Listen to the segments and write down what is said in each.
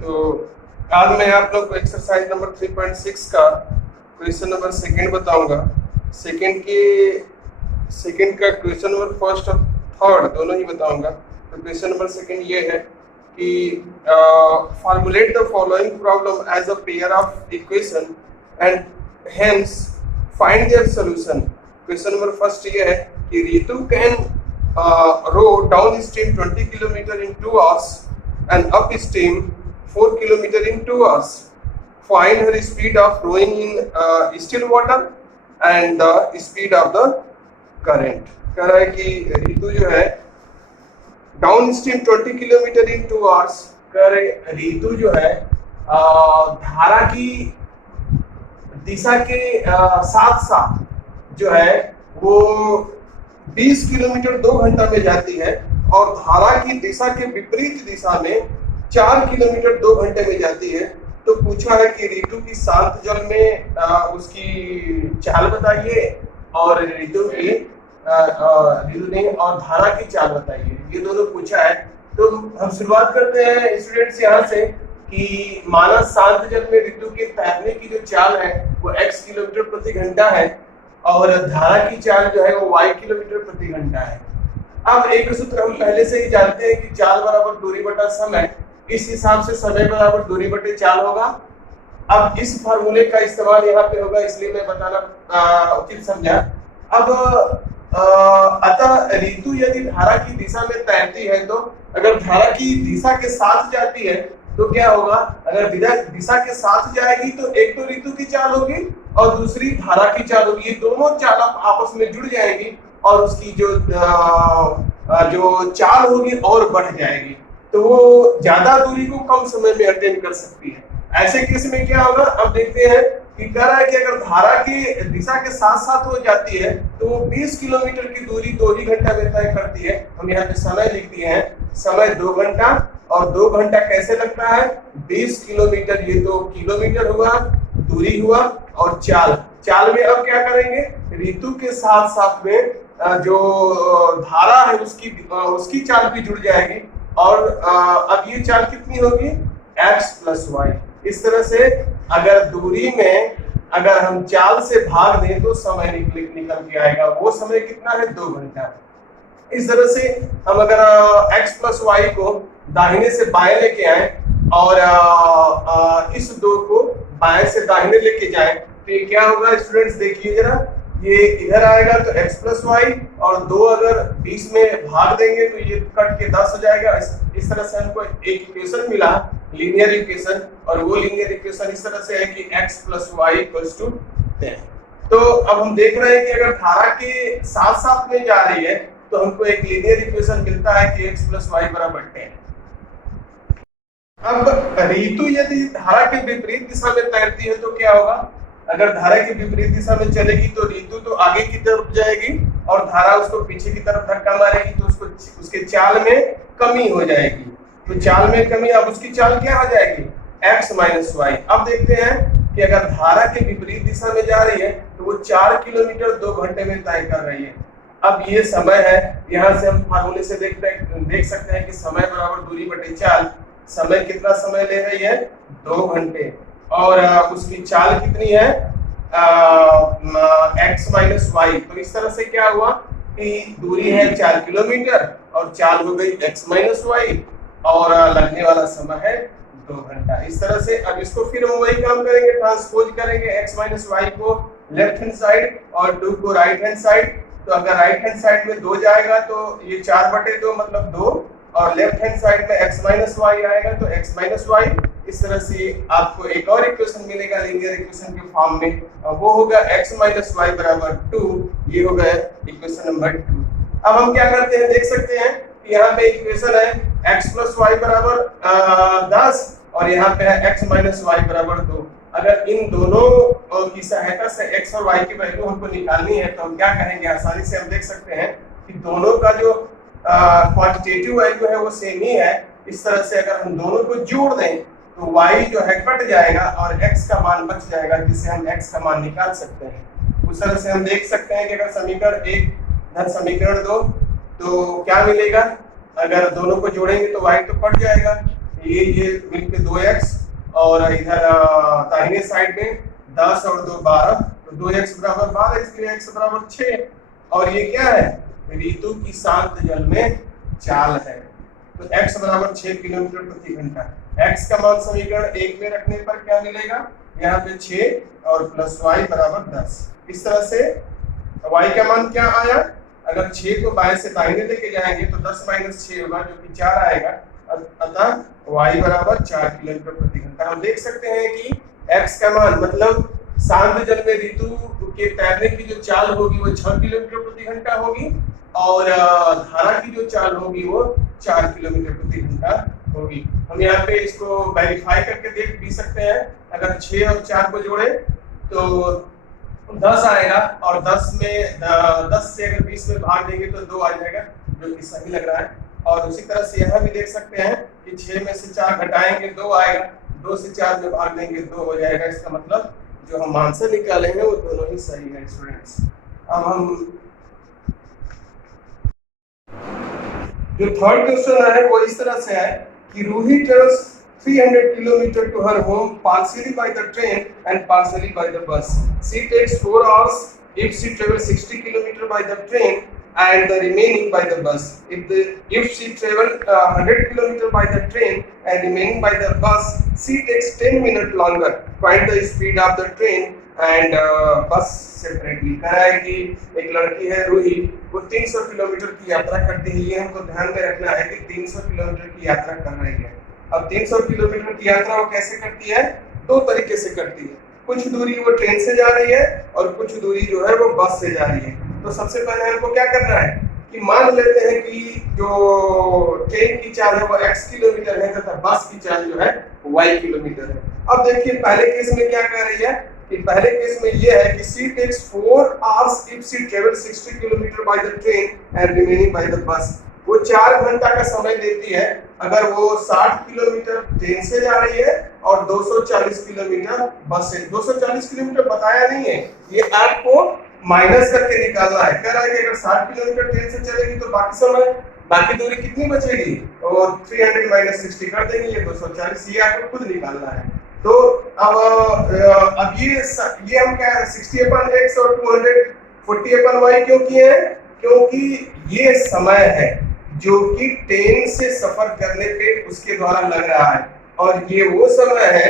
तो आज मैं आप लोग को एक्सरसाइज नंबर 3.6 का क्वेश्चन नंबर सेकंड बताऊंगा। सेकंड का क्वेश्चन नंबर फर्स्ट और थर्ड दोनों ही बताऊंगा। तो क्वेश्चन नंबर सेकंड ये है कि formulate the following problem as a pair of equation and hence find their solution. Question number first ये है कि Ritu can row down stream 20 kilometer in 2 hours and up stream 4 kilometer in 2 hours. Find her speed of rowing in still water and the speed of the current. कह रहा है कि रितु जो है down stream 20 kilometre इन 2 hours। कह रहे रितु जो है धारा की दिशा के साथ साथ जो है वो 20 किलोमीटर 2 घंटा में जाती है और धारा की दिशा के विपरीत दिशा में 4 किलोमीटर 2 घंटे में जाती है। तो पूछा है कि रितु की शांत जल में उसकी चाल बताइए और रितु ने और धारा की चाल बताइए। ये दोनों पूछा है। तो हम शुरुआत करते हैं स्टूडेंट्स यहाँ से कि माना शांत जल में रितु के तैरने की जो चाल है वो x किलोमीटर प्रति घंटा है और धारा की चाल जो है वो y किलोमीटर प्रति घंटा है। अब एक सूत्र हम पहले से ही जानते हैं कि चाल बराबर दूरी बटा समय। इस हिसाब से समय बराबर दूरी बटे चाल होगा। अब इस फार्मूले का इस्तेमाल यहाँ पे होगा, इसलिए मैं बताना उचित समझा। अब अतः रितु यदि धारा की दिशा में तैरती है तो अगर धारा की दिशा के साथ जाती है तो क्या होगा, अगर दिशा के साथ जाएगी तो एक तो रितु की चाल होगी और दूसरी धारा की चाल होगी। ये दोनों चाल आपस में जुड़ जाएंगी और उसकी जो चाल होगी और बढ़ जाएगी, तो वो ज्यादा दूरी को कम समय में अटेन कर सकती है। ऐसे केस में क्या होगा, अब देखते हैं कि कह रहा है कि अगर धारा की दिशा के साथ साथ हो जाती है तो वो 20 किलोमीटर की दूरी 2 ही घंटा में तय करती है। हम यहाँ पे समय लिख दिए हैं, समय 2 घंटा और 2 घंटा कैसे लगता है 20 किलोमीटर। ये तो किलोमीटर हुआ, दूरी हुआ और चाल में अब क्या करेंगे, रितु के साथ साथ में जो धारा है उसकी चाल भी जुड़ जाएगी और अब ये चाल कितनी होगी x प्लस वाई। इस तरह से अगर दूरी में अगर हम चाल से भाग दें तो समय निकल के आएगा। वो समय कितना है 2 घंटा। इस तरह से हम अगर x प्लस वाई को दाहिने से बाएं लेके आए और इस 2 को बाएं से दाहिने लेके जाएं तो ये क्या होगा स्टूडेंट्स, देखिए जरा, ये इधर आएगा तो x प्लस वाई और 2 अगर 20 में भाग देंगे तो ये कट के 10 हो जाएगा। इस तरह से हमको एक इक्वेशन मिला, लीनियर इक्वेशन, और वो लीनियर इक्वेशन इस तरह से है कि x plus y equals to 10। तो अब हम देख रहे हैं कि अगर धारा के साथ साथ में जा रही है तो हमको एक लीनियर इक्वेशन मिलता है कि x प्लस वाई बराबर 10। अब रितु यदि धारा के विपरीत दिशा में तैरती है तो क्या होगा, अगर धारा की विपरीत दिशा में चलेगी तो रितु तो आगे की तरफ जाएगी और धारा उसको पीछे की तरफ धक्का मारेगी तो उसके चाल में कमी हो जाएगी। तो चाल में कमी, अब उसकी चाल क्या हो जाएगी x माइनस वाई। अब देखते हैं कि अगर धारा के विपरीत दिशा में जा रही है तो वो 4 किलोमीटर 2 घंटे में तय कर रही है। अब ये समय है, यहाँ से हम फार्मूले से देख सकते हैं कि समय बराबर दूरी बटे चाल। समय कितना समय ले रही है 2 घंटे और उसकी चाल कितनी है x माइनस वाई। तो इस तरह से क्या हुआ कि दूरी है 4 किलोमीटर और चाल हो गई x माइनस वाई और लगने वाला समय है 2 घंटा। इस तरह से अब इसको फिर हम वही काम करेंगे, ट्रांसपोज करेंगे x माइनस वाई को लेफ्ट हैंड साइड और 2 को राइट हैंड साइड। तो अगर राइट हैंड साइड में 2 जाएगा तो ये 4/2 मतलब 2 और लेफ्ट हैंड साइड में x माइनस वाई आएगा तो x माइनस वाई। इस तरह से आपको एक और इक्वेशन मिलेगा लीनियर इक्वेशन के फॉर्म में, वो होगा x माइनस वाई बराबर 2। ये होगा इक्वेशन नंबर 2। अब हम क्या करते हैं, देख सकते हैं कि यहाँ पे इक्वेशन है x प्लस वाई बराबर 10 और यहाँ पे है x माइनस वाई बराबर 2। अगर इन दोनों की सहायता से x और y की वैल्यू हमको निकालनी है तो हम क्या करेंगे, आसानी से हम देख सकते हैं कि दोनों का जो क्वांटिटेटिव वैल्यू है वो सेम ही है। इस तरह से अगर हम दोनों को जोड़ दें तो y जो है कट जाएगा और x का मान बच जाएगा, जिससे हम x का मान निकाल सकते हैं। उस तरह से हम देख सकते हैं कि अगर समीकरण 1 धन समीकरण 2 तो क्या मिलेगा, अगर दोनों को जोड़ेंगे तो y तो कट जाएगा, ये मिलके 2x और इधर दाहिने साइड में 10 और 2 12, तो 2x बराबर 12, इसलिए x बराबर 6। और ये क्या है? ऋतु की शांत जल में चाल है। तो x बराबर 6 किलोमीटर प्रति घंटा। x का मान समीकरण 1 में रखने पर क्या मिलेगा? यहाँ पे 6 और प्लस y बराबर 10। इस तरह से y का मान क्या आया? अगर 6 को बाएं से दाहिने लेके जाएंगे तो 10 माइनस 6 होगा, जो कि 4 आएगा। अतः y बराबर 4 किलोमीटर प्रति घंटा। हम देख सकते हैं कि x का मान मतलब शांत जल में ऋतु के तैरने की जो चाल होगी वो 6 किलोमीटर प्रति घंटा होगी, और धारा की जो चाल होगी वो 4 किलोमीटर प्रति घंटा होगी। हम यहाँ पे इसको वेरीफाई करके देख भी सकते हैं। अगर 6 और 4 को जोड़े तो 10 आएगा, और 10 से अगर 20 में भाग देंगे तो 2 आ जाएगा, जो कि सही लग रहा है। और उसी तरह से यहाँ भी देख सकते हैं कि 6 में से 4 घटाएंगे 2 आएगा, 2 से 4 में भाग देंगे 2 हो जाएगा। इसका मतलब जो हम आंसर निकाले हैं वो दोनों ही सही है स्टूडेंट्स। अब हम जो थर्ड क्वेश्चन है वो इस तरह से है कि Ruhi travels 300 kilometer to her home partially by the train and partially by the bus. She takes 4 hours if she travels 60 kilometer by the train and the remaining by the bus. If she travels 100 kilometer by the train and remaining by the bus, she takes 10 minutes longer. Find the speed of the train and bus separately. कह है कि एक लड़की है रूही, वो 300 kilometre की यात्रा करती है। ये हमको ध्यान में रखना है कि 300 किलोमीटर की यात्रा कर रही है। अब 300 किलोमीटर की यात्रा वो कैसे करती है? 2 तरीके से करती है। कुछ दूरी वो ट्रेन से जा रही है और कुछ दूरी जो है वो बस से जा रही है। तो सबसे पहले हमको क्या करना है कि मान लेते हैं कि जो ट्रेन की चाल है वो x किलोमीटर है तथा बस की चाल जो है y किलोमीटर है। अब देखिए पहले केस में क्या कह रही है कि पहले केस में ये है कि she takes 4 hours if she travels 60 kilometer by the train and remaining by the bus. वो 4 घंटा का समय लेती है अगर वो 60 किलोमीटर ट्रेन से जा रही है और 240 किलोमीटर बस से। 240 किलोमीटर बताया नहीं है, ये आपको माइनस करके निकालना है। कह रहा है कि अगर 60 किलोमीटर ट्रेन से चलेगी तो बाकी दूरी कितनी बचेगी, और 300 माइनस 60 कर देंगे, ये 240। ये आपको खुद निकालना है। तो अब ये हम क्या है 60/x और 240/y क्यों किए हैं? क्योंकि ये समय है जो कि ट्रेन से सफर करने पे उसके द्वारा लग रहा है, और ये वो समय है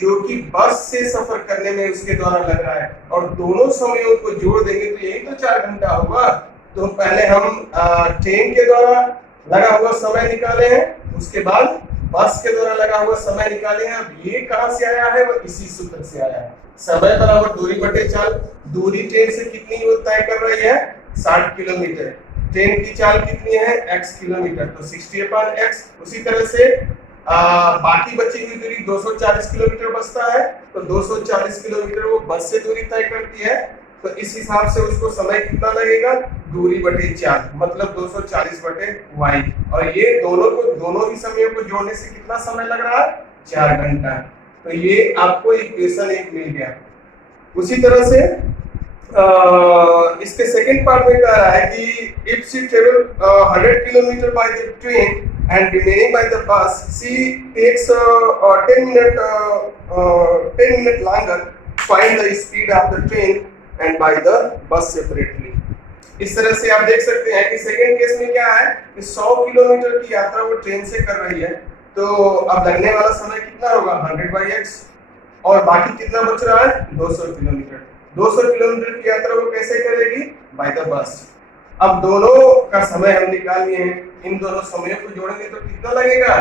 जो कि बस से सफर करने में उसके द्वारा लग रहा है, और दोनों समयों को जोड़ देंगे तो यही तो 4 घंटा होगा। तो पहले हम ट्रेन के द्वारा लगा हुआ समय निकाले हैं, उसके बाद बस के द्वारा लगा हुआ समय निकाले हैं। अब ये कहां से आया है? वो इसी सूत्र से आया है, समय बराबर दूरी बटे चाल। दूरी ट्रेन से कितनी तय कर रही है? 60 किलोमीटर। ट्रेन की चाल कितनी है? x किलोमीटर, तो 60/x। उसी तरह से बाकी बची हुई दूरी 240 किलोमीटर बचता है, तो 240 किलोमीटर वो बस से दूरी तय करती है। तो इस हिसाब से उसको समय कितना लगेगा? दूरी बटे चाल, मतलब 240/y। और ये दोनों ही समयों को जोड़ने से कितना समय लग रहा है? 4 घंटा। तो ये आपको इक्वेशन 1 मिल गया। उसी तरह से इसके सेकंड पार्ट में कह रहा है कि if she travel 100 kilometre by the train and remaining by the bus, she takes 10 minute longer. Find the speed of the train and by the bus separately. इस तरह से आप देख सकते हैं कि सेकंड केस में क्या है कि 100 किलोमीटर की यात्रा वो ट्रेन से कर रही है, तो अब लगने वाला समय कितना होगा? 100/x, और बाकी कितना बच रहा है? 200 किलोमीटर। 200 किलोमीटर की यात्रा वो कैसे करेगी? By the bus. अब दोनों का समय हम निकाल लिए हैं, इन दोनों समयों को जोड़ेंगे तो कितना लगेगा?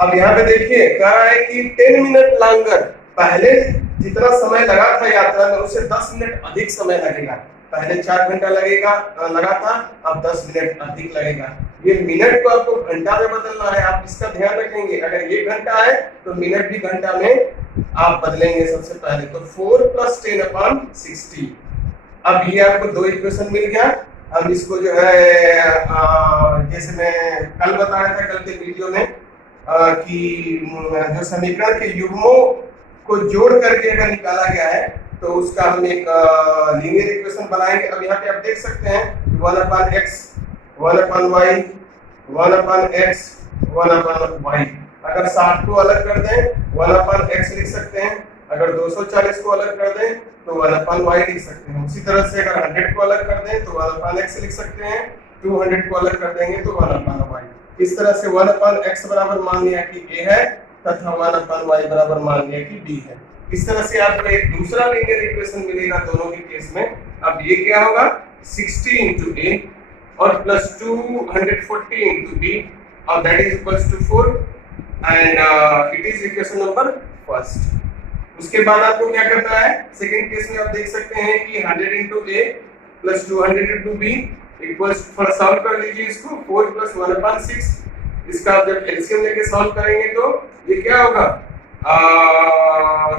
अब यहाँ पे देखिए कह रहा है कि 10 मिनट लॉन्गर। पहले जितना समय लगा था यात्रा में उससे 10 मिनट अधिक समय लगेगा। पहले 4 घंटा लगा था, अब 10 मिनट अधिक लगेगा। ये मिनट को आपको घंटा में बदलना है, आप इसका ध्यान रखेंगे। अगर ये घंटा है तो मिनट भी घंटा में आप बदलेंगे सबसे पहले। तो 4 + 10/60। अब ये आपको 2 इक्वेशन मिल गया। हम इसको जो है जैसे मैं कल बताया था कल के वीडियो में कि जो समीकरण के युग्मों को जोड़ करके अगर निकाला गया है तो उसका हम एक लीनियर इक्वेशन बनाएंगे। अब यहाँ पे आप देख सकते हैं 1/x 1/y 1/x 1/y। अगर 60 को अलग कर दें 1/x लिख सकते हैं, अगर 240 को अलग कर दें तो 1/y लिख सकते हैं। उसी तरह से अगर 100 को अलग कर दें तो 1/x लिख सकते हैं, 200 को अलग कर देंगे तो 1/y। इस तरह से 1/x बराबर मान लिया कि a है तथा 1/y बराबर मान लिया कि b है। इस तरह से आपको एक दूसरा लीनियर इक्वेशन मिलेगा दोनों के केस में। अब ये क्या होगा 60 into a और प्लस 240 into b और that is equals to 4 and it is equation number first. उसके बाद आपको क्या करना है, सेकंड केस में आप देख सकते हैं कि 100 into a plus 200 into b equals, थोड़ा सॉल्व कर लीजिए इसको, 4 प्लस 1/6। इसका आप जब एलसीएम लेके सॉल्व करेंगे तो ये क्या होगा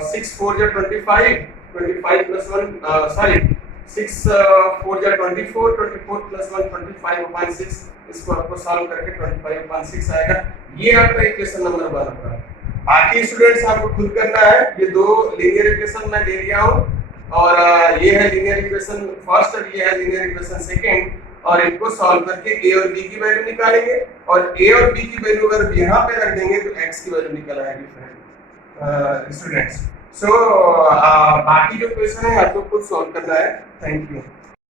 6 4 जा 25, 25 प्लस 1 सॉरी 6 4 जा 24, 24 प्लस 1 25/6। इसको आपको सॉल्व करके 25/6 आएगा। ये आपका इक्वेशन नंबर 1 होगा। बाकी स्टूडेंट्स आपको खुद करना है। ये दो लीनियर इक्वेशन मैं दे दिया हूं और ये है लीनियर इक्वेशन फर्स्ट और ये है लीनियर इक्वेशन सेकंड, और इनको सॉल्व करके a और b की वैल्यू निकालेंगे और a और b की वैल्यू अगर यहां पे रख देंगे तो x की वैल्यू निकल आएगी स्टूडेंट्स। सो बाकी जो क्वेश्चन है आपको खुद सॉल्व करना है। Thank you.